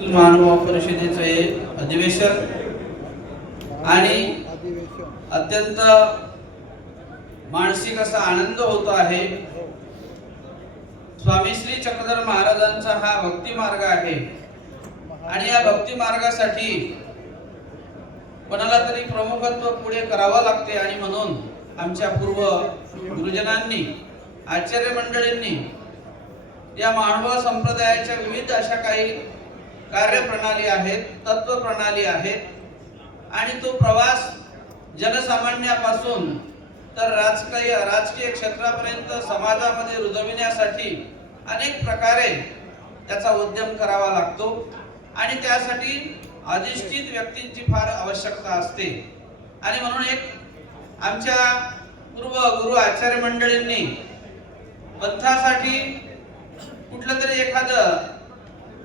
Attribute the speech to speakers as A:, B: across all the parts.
A: महानुभाव परिषदेचं हे अधिवेशन आणि अत्यंत मानसिक असा आनंद होतो आहे. स्वामी श्री चक्रधर महाराजांचा हा भक्ती मार्ग आहे. आणि या भक्ती मार्गासाठी कोणाला तरी प्रमुखत्व पुढे करावं लागते आणि म्हणून आमच्या पूर्व गुरुजनांनी आचार्य मंडळींनी या मानवा संप्रदायाच्या विविध अशा काही कार्यप्रणाली आहेत तत्व प्रणाली आहेत आणि तो प्रवास जनसामान्यापासून तर राजकीय राजकीय क्षेत्रापर्यंत समाजामध्ये रुजविण्यासाठी अनेक प्रकारे त्याचा उद्यम करावा लागतो. आणि त्यासाठी अधिष्ठित व्यक्तींची फार आवश्यकता असते. आणि म्हणून एक आमच्या पूर्व गुरु आचार्य मंडळींनी पंथासाठी कुठलं तरी एखादं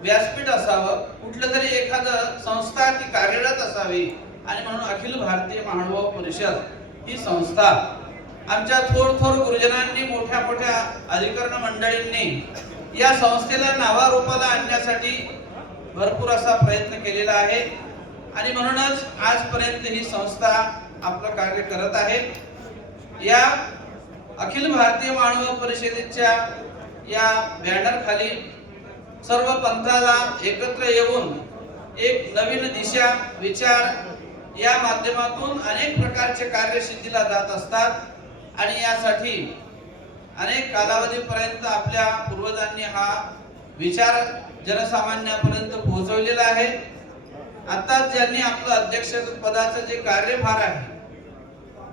A: व्यासपीठ असावं कुठलं तरी एखादं संस्था ती कार्यरत असावी. आणि म्हणून अखिल भारतीय महानुभाव परिषद ही संस्था. आमच्या थोर थोर गुरुजनांनी मोठ्या मोठ्या अधिकरण मंडळींनी या संस्थेला नावारूपाला आणण्यासाठी भरपूर असा प्रयत्न केलेला आहे. आणि म्हणूनच आजपर्यंत ही संस्था आपलं कार्य करत आहे. या अखिल भारतीय मानव परिषदेच्या या बॅनर खाली सर्व पंथाला एकत्र येऊन एक नवीन दिशा विचार या माध्यमातून अनेक प्रकारचे कार्य सिद्धीला जात असतात. आणि यासाठी अनेक कालावधीपर्यंत आपल्या पूर्वजांनी हा विचार जनसामान्यापर्यंत पोहोचवलेला आहे. आता ज्यांनी आपलं अध्यक्ष पदाचं जे कार्यभार आहे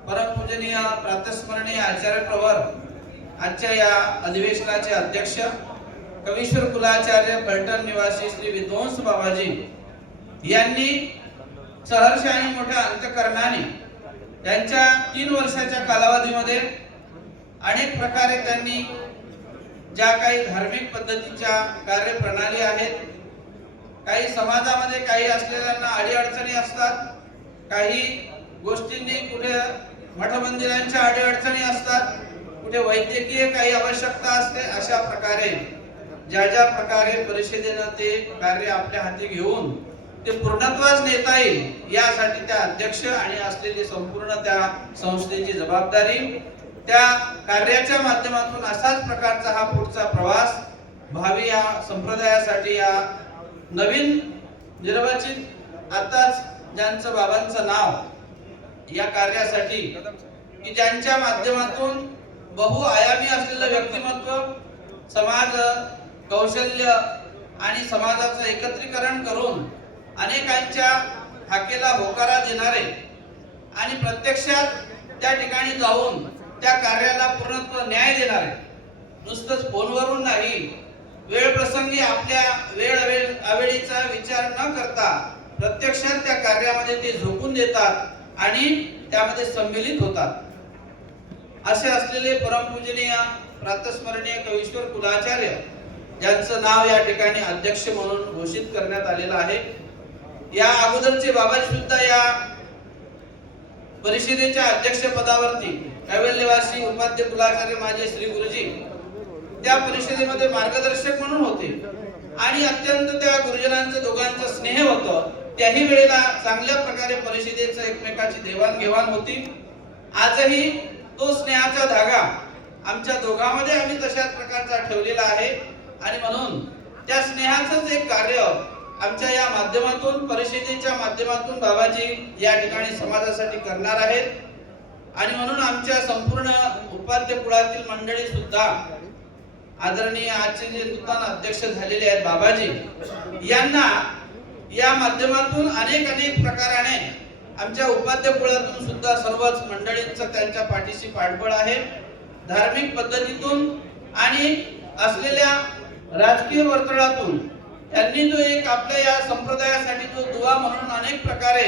A: परमपूजनीय प्रातस्मरणीय आचार्य प्रवर आजच्या या अधिवेशनाचे अध्यक्ष कवीश्वर कुलाचार्य फलटण निवासी श्री विध्वंस बाबाजी यांनी सहर्ष आणि मोठ्या अंतकरणाने त्यांच्या तीन वर्षाच्या कालावधीमध्ये अनेक प्रकारे त्यांनी ज्या काही धार्मिक पद्धतीच्या कार्यप्रणाली आहेत काही समाजामध्ये काही असलेल्यांना अडीअडचणी असतात काही गोष्टींनी कुठे मठमंदिरांच्या अडीअडचणी असतात कुठे वैद्यकीय काही आवश्यकता असते अशा प्रकारे ज्या ज्या प्रकारे परिषदेनं ते कार्य आपल्या हाती घेऊन ते पूर्णत्वास नेता येईल यासाठी त्या अध्यक्ष आणि असलेली संपूर्ण त्या संस्थेची जबाबदारी त्या कार्याच्या माध्यमातून असाच प्रकारचा हा पुढचा प्रवास भावी या संप्रदायासाठी या नवीन निर्वाचित आताच ज्यांचं बाबांचं नाव या कार्यासाठी की ज्यांच्या माध्यमातून बहुआयामी असलेलं व्यक्तिमत्व समाज कौशल्य आणि समाजाचं एकत्रीकरण करून अनेकांच्या हाकेला होकारा देणारे आणि प्रत्यक्षात त्या ठिकाणी जाऊन त्या कार्याला पूर्णत्व न्याय देणारे. नुसतंच फोनवरून नाही वेळ प्रसंगी आपल्या वेळ वेळ आवेळीचा विचार न करता प्रत्यक्षात त्या कार्यामध्ये ते झोकून देतात आणि त्यामध्ये सम्मिलित होतात. असे असलेले परमपूजनीय प्रातस्मरणीय कवीश्वर कुलाचार्य यांचं नाव या ठिकाणी अध्यक्ष म्हणून घोषित करण्यात आलेलं आहे. या अगोदरचे बाबा सुद्धा या परिषदेच्या अध्यक्ष पदावरती कैवल्यवासी उपाध्य कुलाचार्य माझे श्री गुरुजी त्या परिषदेमध्ये मार्गदर्शक म्हणून होते. आणि अत्यंत त्या गुरुजनांचं दोघांचं स्नेह होतं. त्याही वेळेला चांगल्या प्रकारे परिषदेचं एकमेकाची देवाणघेवाण होती. आजही तो स्नेहाचा धागा आमच्या दोघांमध्ये आम्ही तशाच प्रकारचा ठेवलेला आहे. आणि म्हणून त्या स्नेहाचंच एक कार्य आमच्या या माध्यमातून परिषदेच्या माध्यमातून बाबाजी या ठिकाणी समाजासाठी करणार आहेत. आणि म्हणून आमच्या संपूर्ण उपाध्यपुळातील मंडळी सुद्धा आदरणीय आजचे जे नूतन अध्यक्ष झालेले आहेत बाबाजी यांना या माध्यमातून अनेक अनेक प्रकाराने आमच्या उपाध्यपुळातून सुद्धा सर्वच मंडळींचं त्यांच्या पाठीशी पाठबळ आहे. धार्मिक पद्धतीतून आणि असलेल्या राजकीय वर्तुळातून त्यांनी जो एक आपल्या या संप्रदायासाठी जो दुवा म्हणून अनेक प्रकारे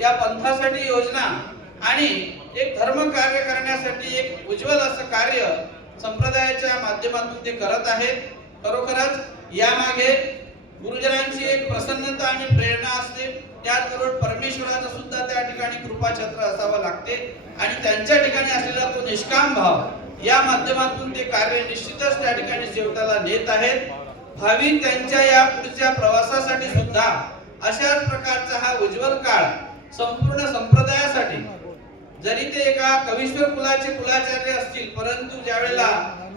A: या पंथासाठी योजना आणि एक धर्म कार्य करण्यासाठी एक उज्ज्वल असं कार्य संप्रदायाच्या माध्यमातून ते करत आहेत. खरोखरच यामागे गुरुजनांची एक प्रसन्नता आणि प्रेरणा असते. त्याचबरोबर परमेश्वराचं सुद्धा त्या ठिकाणी कृपाछत्र असावं लागते. आणि त्यांच्या ठिकाणी असलेला तो निष्काम भाव या माध्यमातून ते कार्य निश्चितच त्या ठिकाणी शेवटाला नेत आहेत. भावी त्यांच्या या पुढच्या प्रवासासाठी सुद्धा अशाच प्रकारचा हा उज्ज्वल काळ संपूर्ण संप्रदायासाठी जरी ते एका कवीश्वर कुलाचे कुलाचार्य असतील परंतु ज्यावेळेला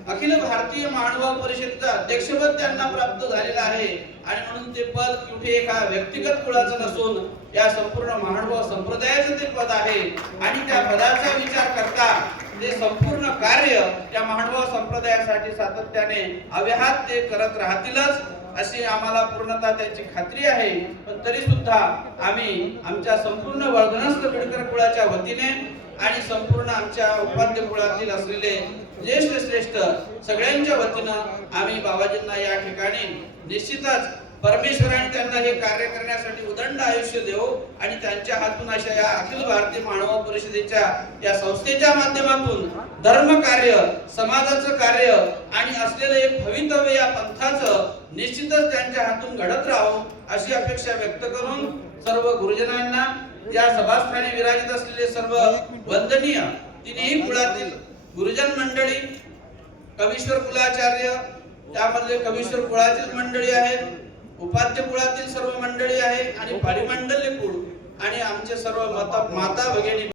A: अखिल भारतीय मानव परिषदेचं अध्यक्षपद त्यांना प्राप्त झालेलं आहे आणि म्हणून ते पद कुठे एका व्यक्तिगत कुळाचं नसून या संपूर्ण मानव संप्रदायाचं ते पद आहे. आणि त्या पदाचा विचार करता ते संपूर्ण कार्य त्या मानव संप्रदायासाठी सातत्याने अव्याहत ते करत राहतीलच अशी आम्हाला पूर्णतः त्याची खात्री आहे. पण तरी सुद्धा आम्ही आमच्या संपूर्ण वर्धनस्थ बिडकर कुळाच्या वतीने आणि संपूर्ण आमच्या उपाध्य कुळातील असलेले ज्येष्ठ श्रेष्ठ सगळ्यांच्या वतीनं आम्ही बाबाजींना या ठिकाणी निश्चितच परमेश्वराने त्यांना हे कार्य करण्यासाठी उदंड आयुष्य देवो आणि त्यांच्या हातून अशा या अखिल भारतीय मानव परिषदेच्या या संस्थेच्या माध्यमातून धर्म कार्य समाजाचं कार्य आणि असलेलं एक भवितव्य या पंथाचं निश्चितच त्यांच्या हातून घडत राहावं अशी अपेक्षा व्यक्त करून सर्व गुरुजनांना या सभास्थानी विराजित असलेले सर्व वंदनीय तिन्ही कुळातील गुरुजन मंडळी कवीश्वर कुलाचार्य त्यामध्ये कवीश्वर कुळातील मंडळी आहेत उपाध्य कुळातील सर्व मंडळी आहे आणि परिमंडल कुळ आणि आमचे सर्व माता माता भगिनी